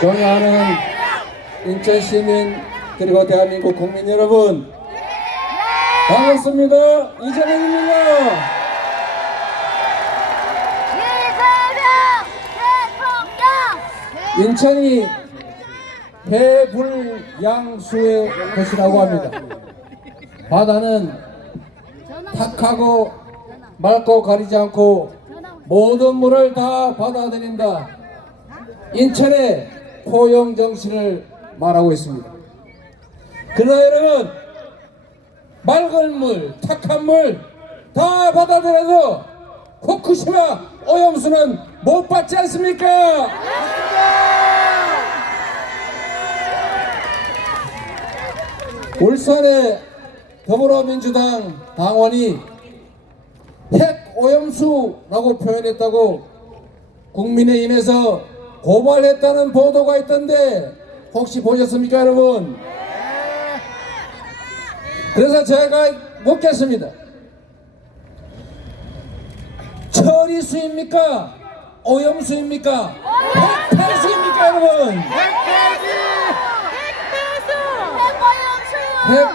존경하는 인천 시민 그리고 대한민국 국민 여러분, 반갑습니다. 이재명입니다. 인천이 해불양수의 도시라고 합니다. 바다는 탁하고 맑고 가리지 않고 모든 물을 다 받아들인다. 인천의 포용 정신을 말하고 있습니다. 그러나 여러분, 맑은 물, 탁한 물 다 받아들여도 후쿠시마 오염수는 못 받지 않습니까? 울산의 더불어민주당 당원이 핵 오염수라고 표현했다고 국민의힘에서 고발했다는 보도가 있던데 혹시 보셨습니까, 여러분? 그래서 제가 묻겠습니다. 처리수입니까? 오염수입니까? 핵폐수입니까, 여러분? 핵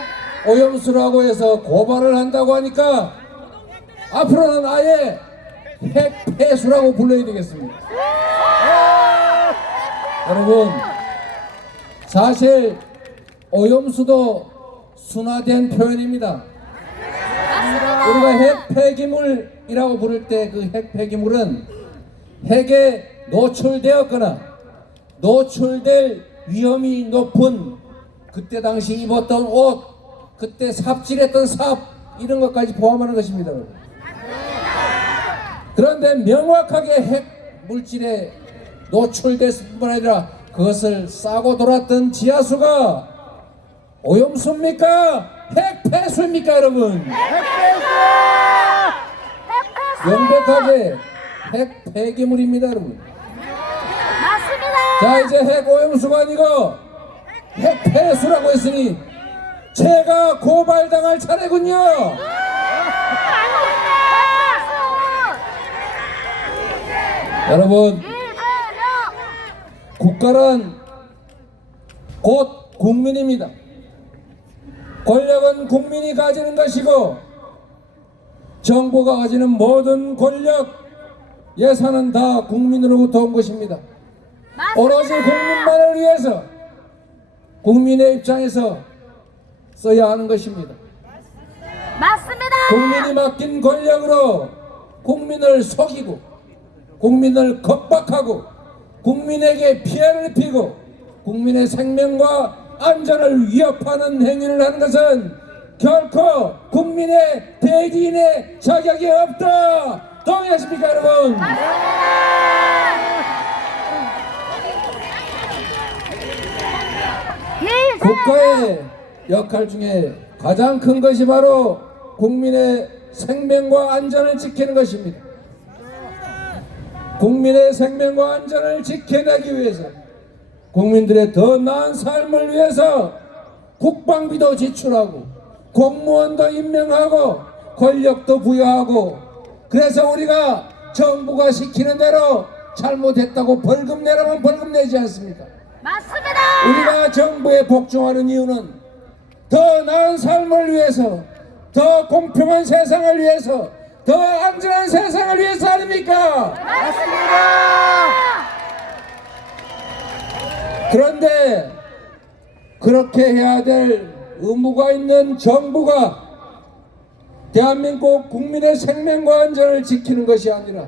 오염수라고 해서 고발을 한다고 하니까 앞으로는 아예 핵폐수라고 불러야 되겠습니다. 여러분, 사실 오염수도 순화된 표현입니다. 우리가 핵폐기물이라고 부를 때 그 핵폐기물은 핵에 노출되었거나 노출될 위험이 높은 그때 당시 입었던 옷, 그때 삽질했던 삽, 이런 것까지 포함하는 것입니다. 그런데 명확하게 핵 물질에 노출됐을 뿐만 아니라 그것을 싸고 돌았던 지하수가 오염수입니까? 핵폐수입니까, 여러분? 핵폐수! 명백하게 핵폐기물입니다, 여러분. 맞습니다. 자, 이제 핵 오염수가 아니고 핵폐수라고 했으니 제가 고발당할 차례군요. 여러분, 국가란 곧 국민입니다. 권력은 국민이 가지는 것이고 정부가 가지는 모든 권력, 예산은 다 국민으로부터 온 것입니다. 오로지 국민만을 위해서 국민의 입장에서 써야 하는 것입니다. 맞습니다. 국민이 맡긴 권력으로 국민을 속이고 국민을 겁박하고 국민에게 피해를 입히고 국민의 생명과 안전을 위협하는 행위를 하는 것은 결코 국민의 대리인의 자격이 없다. 동의하십니까, 여러분? 국가의 역할 중에 가장 큰 것이 바로 국민의 생명과 안전을 지키는 것입니다. 국민의 생명과 안전을 지켜내기 위해서, 국민들의 더 나은 삶을 위해서 국방비도 지출하고 공무원도 임명하고 권력도 부여하고, 그래서 우리가 정부가 시키는 대로 잘못했다고 벌금 내라면 벌금 내지 않습니까? 맞습니다. 우리가 정부에 복종하는 이유는 더 나은 삶을 위해서, 더 공평한 세상을 위해서, 더 안전한 세상을 위해서 아닙니까? 맞습니다. 그런데 그렇게 해야 될 의무가 있는 정부가 대한민국 국민의 생명과 안전을 지키는 것이 아니라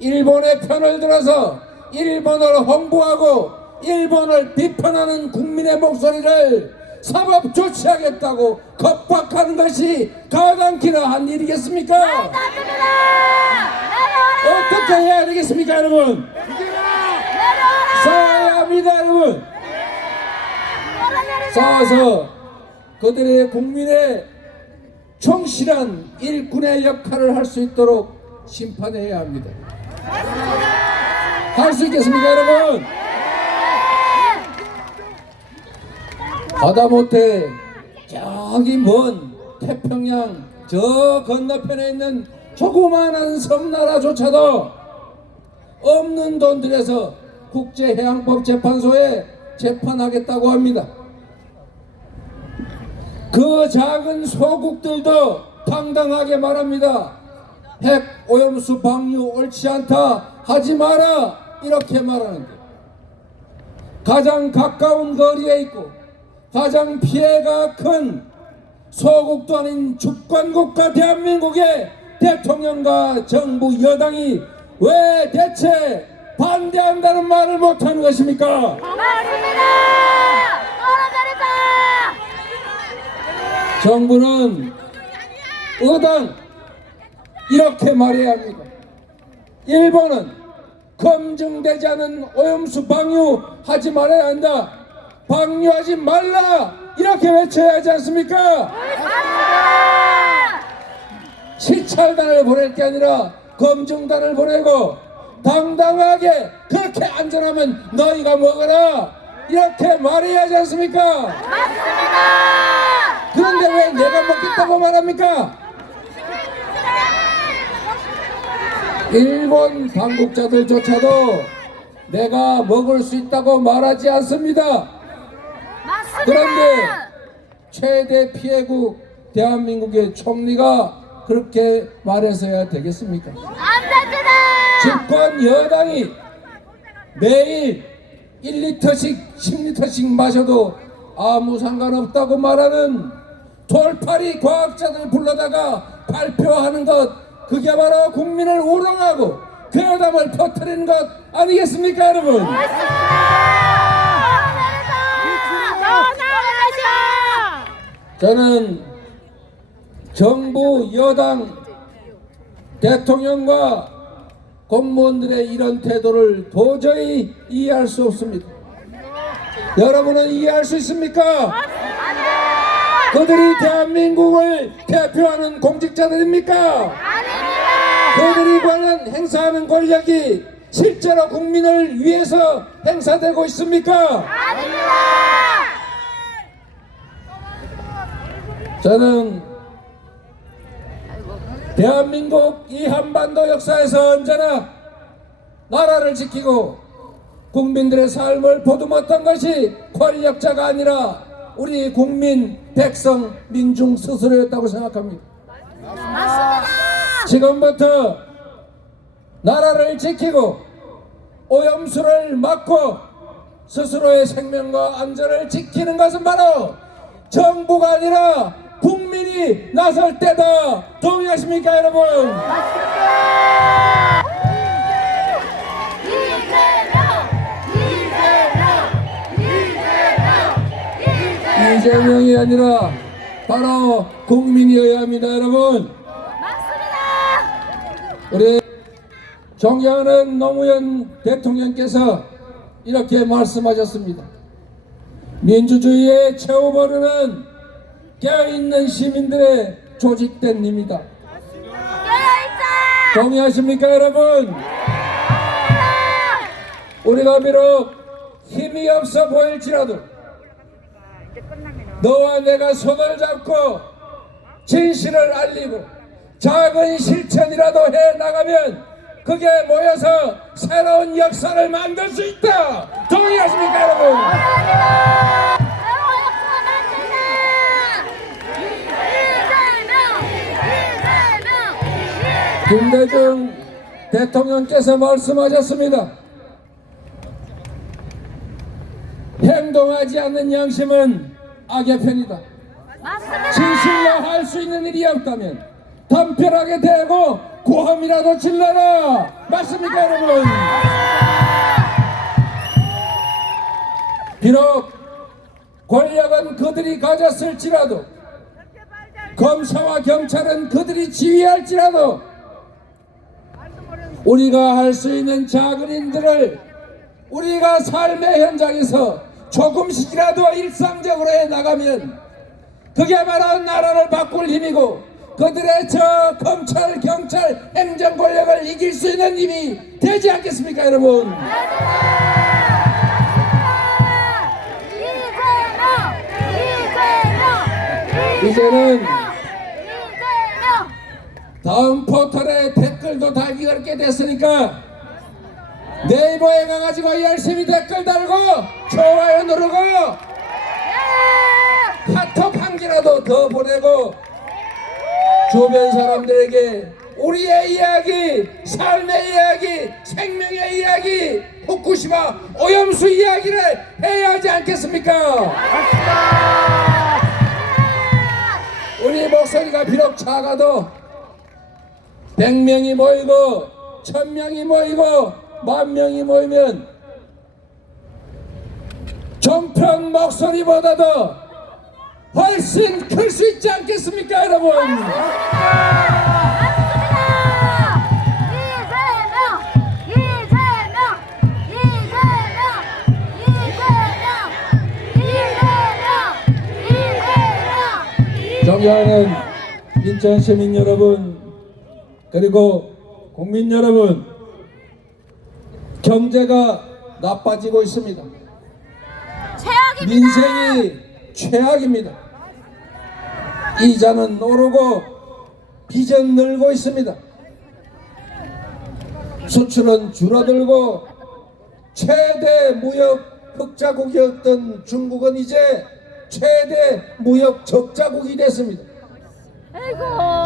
일본의 편을 들어서 일본을 홍보하고 일본을 비판하는 국민의 목소리를 사법 조치하겠다고 겁박하는 것이 가당키나 한 일이겠습니까? 맞습니다. 어떻게 해야 되겠습니까, 여러분? 싸워야 합니다, 여러분. 싸워서 그들의 국민의 충실한 일꾼의 역할을 할 수 있도록 심판해야 합니다. 할 수 있겠습니까, 여러분? 하다못해 저기 먼 태평양 저 건너편에 있는 조그마한 섬나라조차도 없는 돈 들여서 국제해양법재판소에 재판하겠다고 합니다. 그 작은 소국들도 당당하게 말합니다. 핵 오염수 방류 옳지 않다, 하지 마라, 이렇게 말하는데, 가장 가까운 거리에 있고 가장 피해가 큰 소국도 아닌 주권국가 대한민국의 대통령과 정부 여당이 왜 대체 반대한다는 말을 못하는 것입니까? 맞습니다. 떨어져라. 정부는 의당 이렇게 말해야 합니다. 일본은 검증되지 않은 오염수 방류하지 말아야 한다, 방류하지 말라, 이렇게 외쳐야 하지 않습니까? 맞습니다. 시찰단을 보낼 게 아니라 검증단을 보내고 당당하게 그렇게 안전하면 너희가 먹어라, 이렇게 말해야 하지 않습니까? 맞습니다. 그런데 왜 내가 먹겠다고 말합니까? 일본 당국자들조차도 내가 먹을 수 있다고 말하지 않습니다. 맞습니다. 그런데 최대 피해국 대한민국의 총리가 그렇게 말해서야 되겠습니까? 안 됩니다. 집권 여당이 매일 1리터씩 10리터씩 마셔도 아무 상관없다고 말하는 돌팔이 과학자들 불러다가 발표하는 것, 그게 바로 국민을 우롱하고 괴담을 퍼뜨리는 것 아니겠습니까, 여러분? 저는 정부, 여당, 대통령과 공무원들의 이런 태도를 도저히 이해할 수 없습니다. 여러분은 이해할 수 있습니까? 그들이 대한민국을 대표하는 공직자들입니까? 그들이 관련 행사하는 권력이 실제로 국민을 위해서 행사되고 있습니까? 저는 대한민국 이 한반도 역사에서 언제나 나라를 지키고 국민들의 삶을 보듬었던 것이 권력자가 아니라 우리 국민, 백성, 민중 스스로였다고 생각합니다. 맞습니다. 지금부터 나라를 지키고 오염수를 막고 스스로의 생명과 안전을 지키는 것은 바로 정부가 아니라 국민이 나설 때다. 동의하십니까, 여러분? 이재명이 아니라 바로 국민이어야 합니다, 여러분. 맞습니다. 우리 존경하는 노무현 대통령께서 이렇게 말씀하셨습니다. 민주주의의 최후보는 깨어있는 시민들의 조직된 힘이다. 동의하십니까, 여러분? 우리가 비록 힘이 없어 보일지라도 너와 내가 손을 잡고 진실을 알리고 작은 실천이라도 해 나가면 그게 모여서 새로운 역사를 만들 수 있다. 동의하십니까, 여러분? 김대중 대통령께서 말씀하셨습니다. 행동하지 않는 양심은 악의 편이다. 진실로 할 수 있는 일이 없다면 담벼락에 대고 고함이라도 질러라. 맞습니까, 여러분? 비록 권력은 그들이 가졌을지라도 검사와 경찰은 그들이 지휘할지라도 우리가 할 수 있는 작은 일들을 우리가 삶의 현장에서 조금씩이라도 일상적으로 해 나가면 그게 바로 나라를 바꿀 힘이고 그들의 저 검찰, 경찰, 행정 권력을 이길 수 있는 힘이 되지 않겠습니까, 여러분? 이제는 다음 포털에 댓글도 달기 어렵게 됐으니까 네이버에 가가지고 열심히 댓글 달고 좋아요 누르고 카톡 한 개라도 더 보내고 주변 사람들에게 우리의 이야기, 삶의 이야기, 생명의 이야기, 후쿠시마 오염수 이야기를 해야 하지 않겠습니까? 우리 목소리가 비록 작아도 100명이 모이고 1000명이 모이고 10,000명이 모이면 종편 목소리보다도 훨씬 클 수 있지 않겠습니까, 여러분? 존경하는 인천 시민 여러분, 그리고 국민 여러분, 경제가 나빠지고 있습니다. 민생이 최악입니다. 이자는 오르고 빚은 늘고 있습니다. 수출은 줄어들고 최대 무역 흑자국이었던 중국은 이제 최대 무역 적자국이 됐습니다.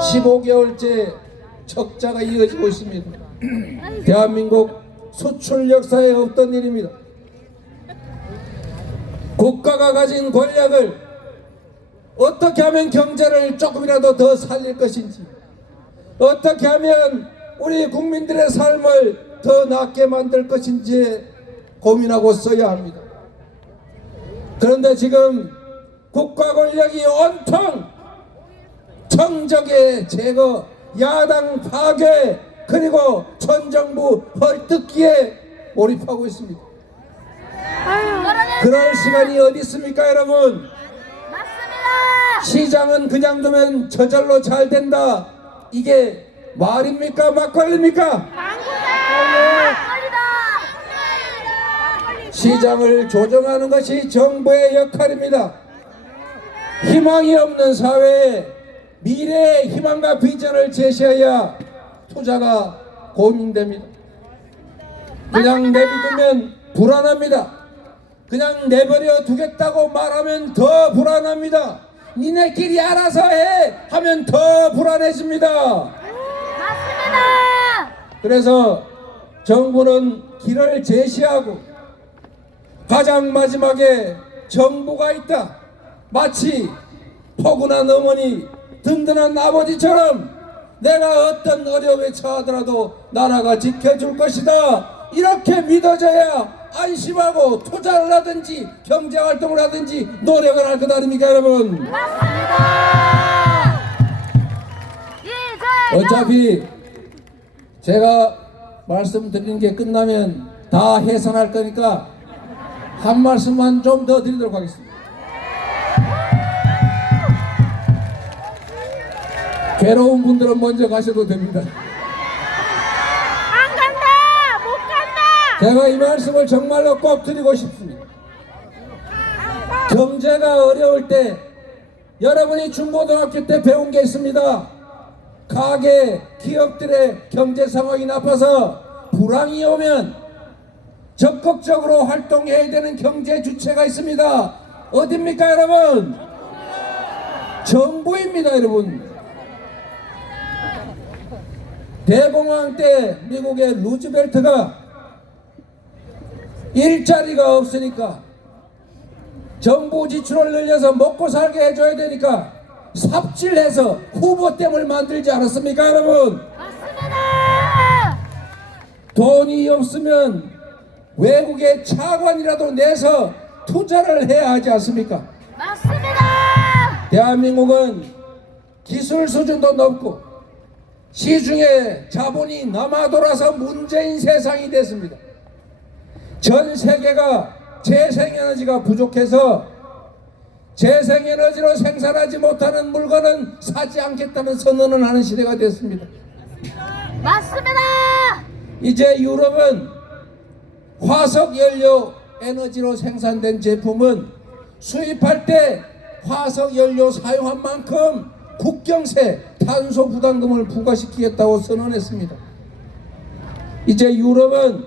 15개월째 적자가 이어지고 있습니다. 대한민국 수출 역사에 없던 일입니다. 국가가 가진 권력을 어떻게 하면 경제를 조금이라도 더 살릴 것인지, 어떻게 하면 우리 국민들의 삶을 더 낫게 만들 것인지 고민하고 써야 합니다. 그런데 지금 국가 권력이 온통 정적의 제거, 야당 파괴, 그리고 전 정부 헐뜯기에 몰입하고 있습니다. 그럴 시간이 어디 있습니까, 여러분? 시장은 그냥 두면 저절로 잘 된다. 이게 말입니까, 막걸리입니까? 시장을 조정하는 것이 정부의 역할입니다. 희망이 없는 사회에 미래의 희망과 비전을 제시해야 투자가 고민됩니다. 그냥 내비두면 불안합니다. 그냥 내버려 두겠다고 말하면 더 불안합니다. 니네끼리 알아서 해 하면 더 불안해집니다. 맞습니다. 그래서 정부는 길을 제시하고 가장 마지막에 정부가 있다. 마치 포근한 어머니, 든든한 아버지처럼 내가 어떤 어려움에 처하더라도 나라가 지켜줄 것이다. 이렇게 믿어져야 안심하고 투자를 하든지 경제활동을 하든지 노력을 할 것 아닙니까, 여러분? 맞습니다. 어차피 제가 말씀드리는 게 끝나면 다 해산할 거니까 한 말씀만 좀 더 드리도록 하겠습니다. 괴로운 분들은 먼저 가셔도 됩니다. 안 간다. 못 간다. 제가 이 말씀을 정말로 꼭 드리고 싶습니다. 경제가 어려울 때 여러분이 중고등학교 때 배운 게 있습니다. 가게, 기업들의 경제 상황이 나빠서 불황이 오면 적극적으로 활동해야 되는 경제 주체가 있습니다. 어딥니까, 여러분? 정부입니다, 여러분. 대공황 때 미국의 루즈벨트가 일자리가 없으니까 정부 지출을 늘려서 먹고 살게 해줘야 되니까 삽질해서 후보댐을 만들지 않았습니까, 여러분? 맞습니다. 돈이 없으면 외국에 차관이라도 내서 투자를 해야 하지 않습니까? 맞습니다. 대한민국은 기술 수준도 높고 시중에 자본이 남아 돌아서 문제인 세상이 됐습니다. 전 세계가 재생에너지가 부족해서 재생에너지로 생산하지 못하는 물건은 사지 않겠다는 선언을 하는 시대가 됐습니다. 맞습니다. 이제 유럽은 화석연료 에너지로 생산된 제품은 수입할 때 화석연료 사용한 만큼 국경세 탄소 부담금을 부과시키겠다고 선언했습니다. 이제 유럽은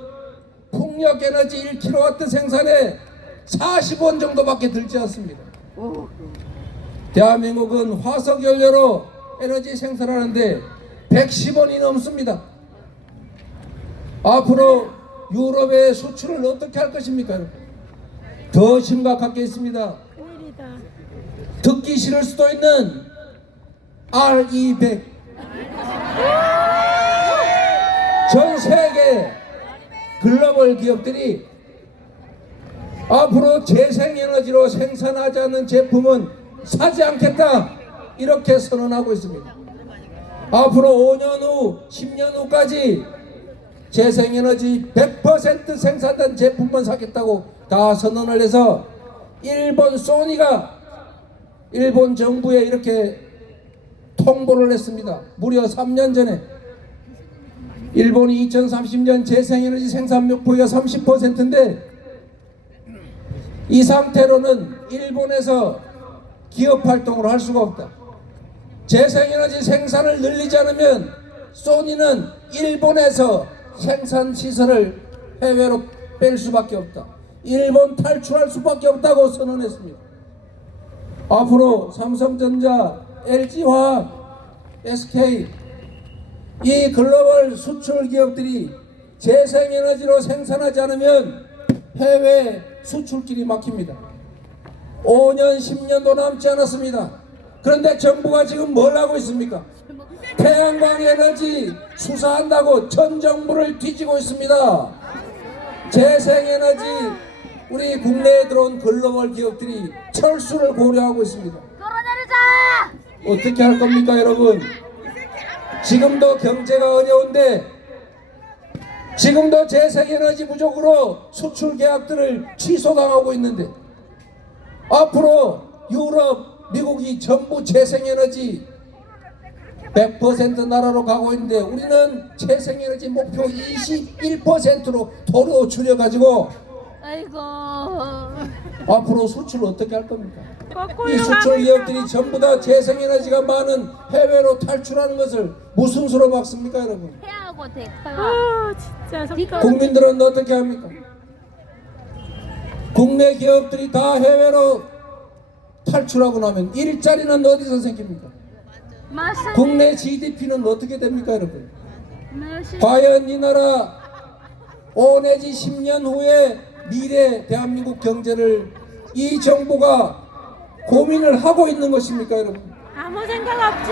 풍력 에너지 1kW 생산에 40원 정도밖에 들지 않습니다. 대한민국은 화석 연료로 에너지 생산하는데 110원이 넘습니다. 앞으로 유럽의 수출을 어떻게 할 것입니까? 더 심각하게 있습니다. 듣기 싫을 수도 있는 RE100. 전 세계 글로벌 기업들이 앞으로 재생에너지로 생산하지 않는 제품은 사지 않겠다, 이렇게 선언하고 있습니다. 앞으로 5년 후, 10년 후까지 재생에너지 100% 생산된 제품만 사겠다고 다 선언을 해서 일본 소니가 일본 정부에 이렇게 통보를 했습니다. 무려 3년 전에. 일본이 2030년 재생에너지 생산 목표가 30%인데 이 상태로는 일본에서 기업 활동을 할 수가 없다. 재생에너지 생산을 늘리지 않으면 소니는 일본에서 생산 시설을 해외로 뺄 수밖에 없다. 일본 탈출할 수밖에 없다고 선언했습니다. 앞으로 삼성전자, LG화학, SK 이 글로벌 수출 기업들이 재생에너지로 생산하지 않으면 해외 수출길이 막힙니다. 5년, 10년도 남지 않았습니다. 그런데 정부가 지금 뭘 하고 있습니까? 태양광 에너지 수사한다고 전 정부를 뒤지고 있습니다. 재생에너지 우리 국내에 들어온 글로벌 기업들이 철수를 고려하고 있습니다. 끌어내리자. 어떻게 할 겁니까, 여러분? 지금도 경제가 어려운데 지금도 재생에너지 부족으로 수출 계약들을 취소당하고 있는데 앞으로 유럽, 미국이 전부 재생에너지 100% 나라로 가고 있는데 우리는 재생에너지 목표 21%로 도로 줄여가지고 아이고. 앞으로 수출 어떻게 할 겁니까? 이 수출 기업들이 전부 다 재생에너지가 많은 해외로 탈출하는 것을 무슨 수로 막습니까, 여러분? 해하고 대가가. 아 진짜 속상. 국민들은 어떻게 합니까? 국내 기업들이 다 해외로 탈출하고 나면 일자리는 어디서 생깁니까? 맞습니다. 국내 GDP는 어떻게 됩니까, 여러분? 맞습니다. 과연 이 나라 5 내지 10년 후에 미래 대한민국 경제를 이 정부가 고민을 하고 있는 것입니까, 여러분? 아무 생각 없죠.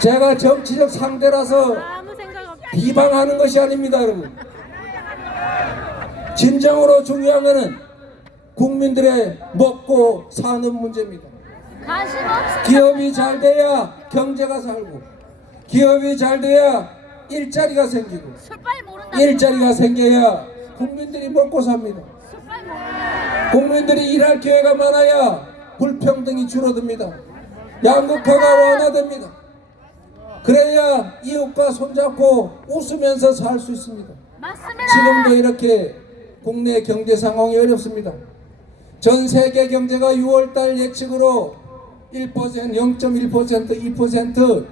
제가 정치적 상대라서 아무 생각 없죠. 비방하는 것이 아닙니다, 여러분. 진정으로 중요한 것은 국민들의 먹고 사는 문제입니다. 관심 없습니다. 기업이 잘 돼야 경제가 살고, 기업이 잘 돼야 일자리가 생기고, 술빨 모른다. 일자리가 생겨야 국민들이 먹고 삽니다. 술빨 모른다. 국민들이 일할 기회가 많아야 불평등이 줄어듭니다. 양극화가 완화됩니다. 그래야 이웃과 손잡고 웃으면서 살 수 있습니다. 맞습니다. 지금도 이렇게 국내 경제 상황이 어렵습니다. 전 세계 경제가 6월달 예측으로 1%, 0.1%, 2%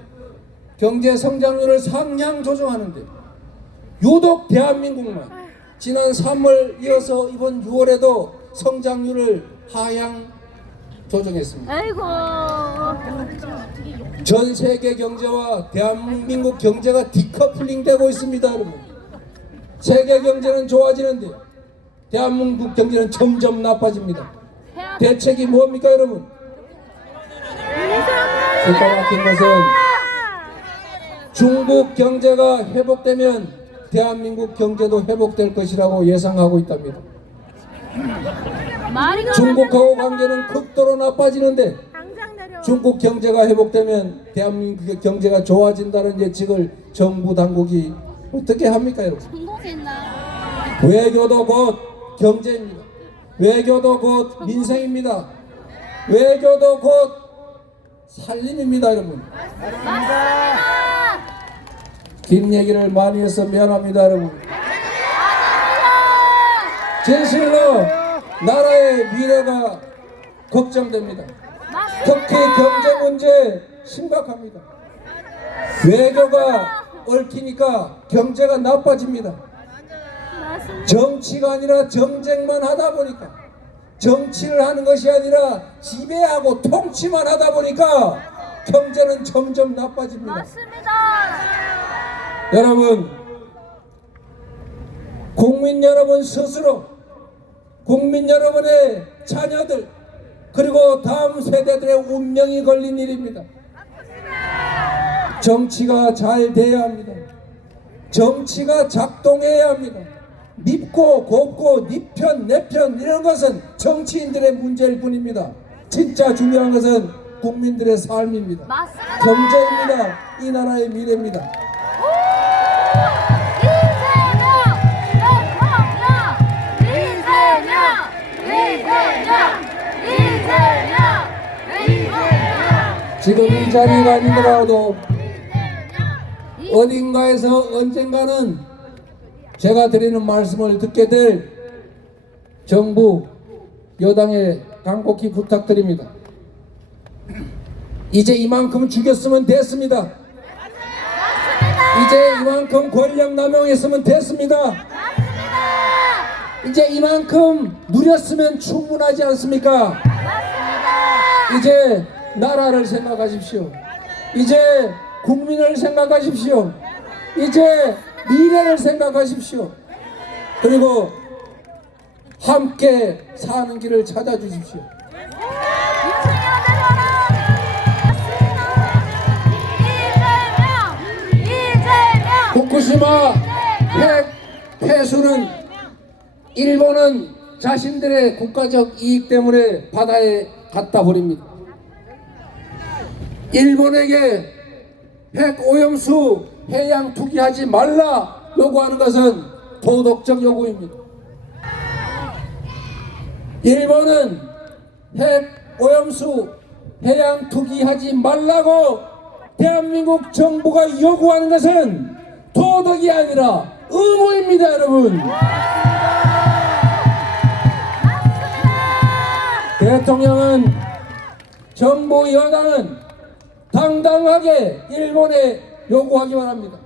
경제 성장률을 상향 조정하는데 유독 대한민국만 지난 3월 이어서 이번 6월에도 성장률을 하향 조정했습니다. 아이고. 전 세계 경제와 대한민국 경제가 디커플링 되고 있습니다, 여러분. 세계 경제는 좋아지는데 대한민국 경제는 점점 나빠집니다. 대책이 뭡니까, 여러분? 기가 막힌 것은 중국 경제가 회복되면 대한민국 경제도 회복될 것이라고 예상하고 있답니다. 말이 중국하고 관계는 극도로 나빠지는데 당장 내려. 중국 경제가 회복되면 대한민국의 경제가 좋아진다는 예측을 정부 당국이 어떻게 합니까, 여러분? 성공했나? 외교도 곧 경제입니다. 외교도 곧 민생입니다. 외교도 곧 살림입니다, 여러분. 맞습니다. 긴 얘기를 많이 해서 미안합니다, 여러분. 진실로 나라의 미래가 걱정됩니다. 특히 경제 문제 심각합니다. 외교가 얽히니까 경제가 나빠집니다. 맞습니다. 정치가 아니라 정쟁만 하다 보니까, 정치를 하는 것이 아니라 지배하고 통치만 하다 보니까 경제는 점점 나빠집니다. 맞습니다. 여러분, 국민 여러분 스스로, 국민 여러분의 자녀들, 그리고 다음 세대들의 운명이 걸린 일입니다. 정치가 잘 돼야 합니다. 정치가 작동해야 합니다. 밉고 곱고 네 편 내 편 이런 것은 정치인들의 문제일 뿐입니다. 진짜 중요한 것은 국민들의 삶입니다. 맞습니다. 경제입니다. 이 나라의 미래입니다. 지금 이 자리가 아니더라도 어딘가에서 언젠가는 제가 드리는 말씀을 듣게 될 정부 여당에 간곡히 부탁드립니다. 이제 이만큼 죽였으면 됐습니다. 이제 이만큼 권력 남용했으면 됐습니다. 이제 이만큼 누렸으면 충분하지 않습니까? 이제 나라를 생각하십시오. 이제 국민을 생각하십시오. 이제 미래를 생각하십시오. 그리고 함께 사는 길을 찾아주십시오. 후쿠시마 핵 폐수는 일본은 자신들의 국가적 이익 때문에 바다에 갖다 버립니다. 일본에게 핵 오염수 해양 투기하지 말라 요구하는 것은 도덕적 요구입니다. 일본은 핵 오염수 해양 투기하지 말라고 대한민국 정부가 요구하는 것은 도덕이 아니라 의무입니다, 여러분. 대통령은, 정부 여당은 당당하게 일본에 요구하기만 합니다.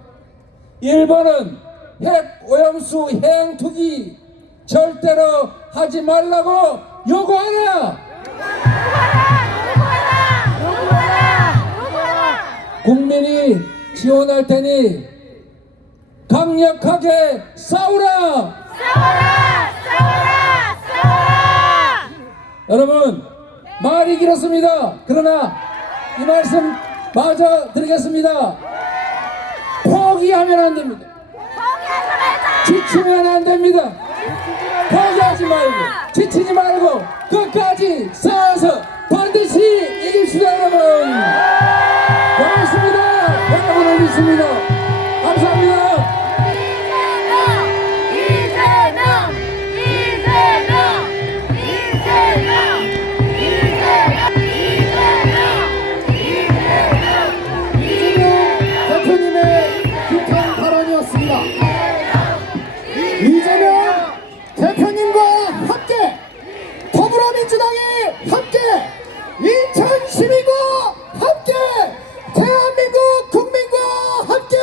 일본은 핵 오염수 해양 투기 절대로 하지 말라고 요구하라. 국민이 지원할 테니 강력하게 싸우라. 여러분, 말이 길었습니다. 그러나 이 말씀 마저 드리겠습니다. 포기하면 안 됩니다. 지치면 안 됩니다. 포기하지 말고 지치지 말고 끝까지 싸워서 반드시 이깁시다, 여러분. 고맙습니다. 여러분을 믿습니다. 감사합니다. 대표님의 비판 발언이었습니다. 이재명 대표님과 함께 더불어민주당이 함께 인천 시민과 함께 대한민국 국민과 함께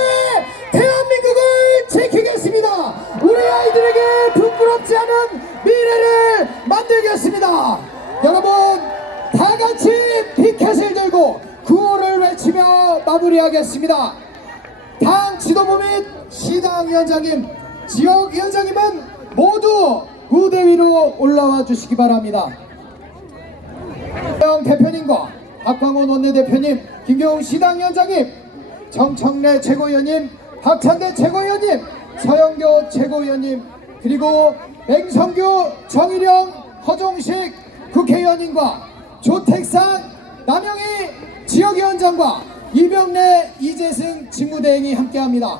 대한민국을 지키겠습니다. 우리 아이들에게 부끄럽지 않은 미래를 만들겠습니다. 여러분, 다 같이 피켓을 들고 구호를 외치며 마무리하겠습니다. 당 지도부 및 시당위원장님, 지역위원장님은 모두 무대 위로 올라와 주시기 바랍니다. 김경 대표님과 박광원 원내대표님, 김경훈 시당위원장님, 정청래 최고위원님, 박찬대 최고위원님, 서영교 최고위원님, 그리고 맹성규, 정일영, 허종식 국회의원님과 조택상 남영희 지역위원장과 이병래, 이재승 직무대행이 함께합니다.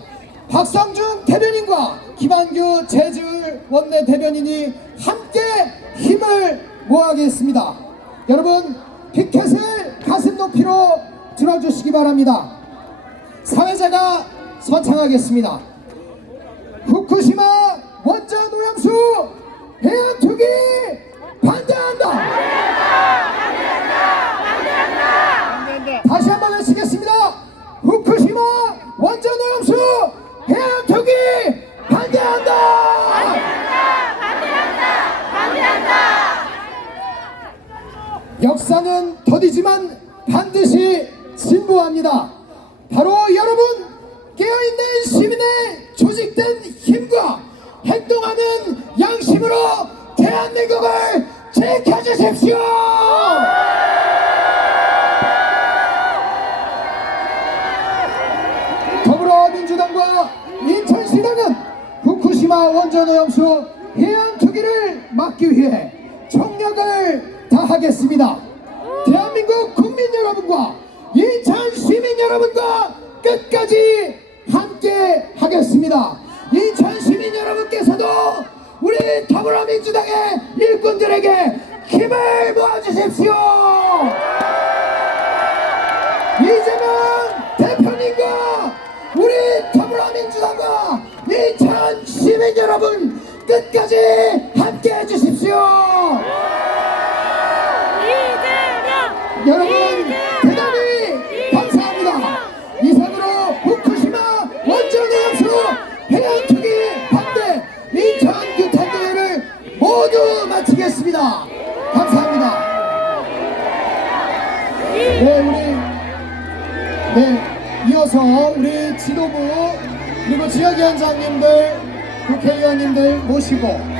박성준 대변인과 김한규 제주을 원내대변인이 함께 힘을 모아겠습니다. 여러분, 피켓을 가슴 높이로 들어주시기 바랍니다. 사회자가 선창하겠습니다. 후쿠시마 원전 오염수 해양 투기 반대한다. 다시 한번 외치겠습니다. 후쿠시마 원전 오염수 역사는 더디지만 반드시 진보합니다. 바로 여러분 깨어있는 시민의 조직된 힘과 행동하는 양심으로 대한민국을 지켜주십시오. 더불어민주당과 인천시당은 후쿠시마 원전오염수 해양 투기를 막기 위해 총력을 다하겠습니다. 대한민국 국민 여러분과 인천 시민 여러분과 끝까지 함께 하겠습니다. 인천 시민 여러분께서도 우리 더불어민주당의 일꾼들에게 힘을 모아주십시오. 이재명 대표님과 우리 더불어민주당과 인천 시민 여러분 끝까지 함께 해주십시오. 여러분 대단히 감사합니다. 이상으로 후쿠시마 원전오염수 해양투기 반대 인천 규탄대회를 모두 마치겠습니다. 감사합니다. 이어서 우리 지도부 그리고 지역위원장님들 국회의원님들 모시고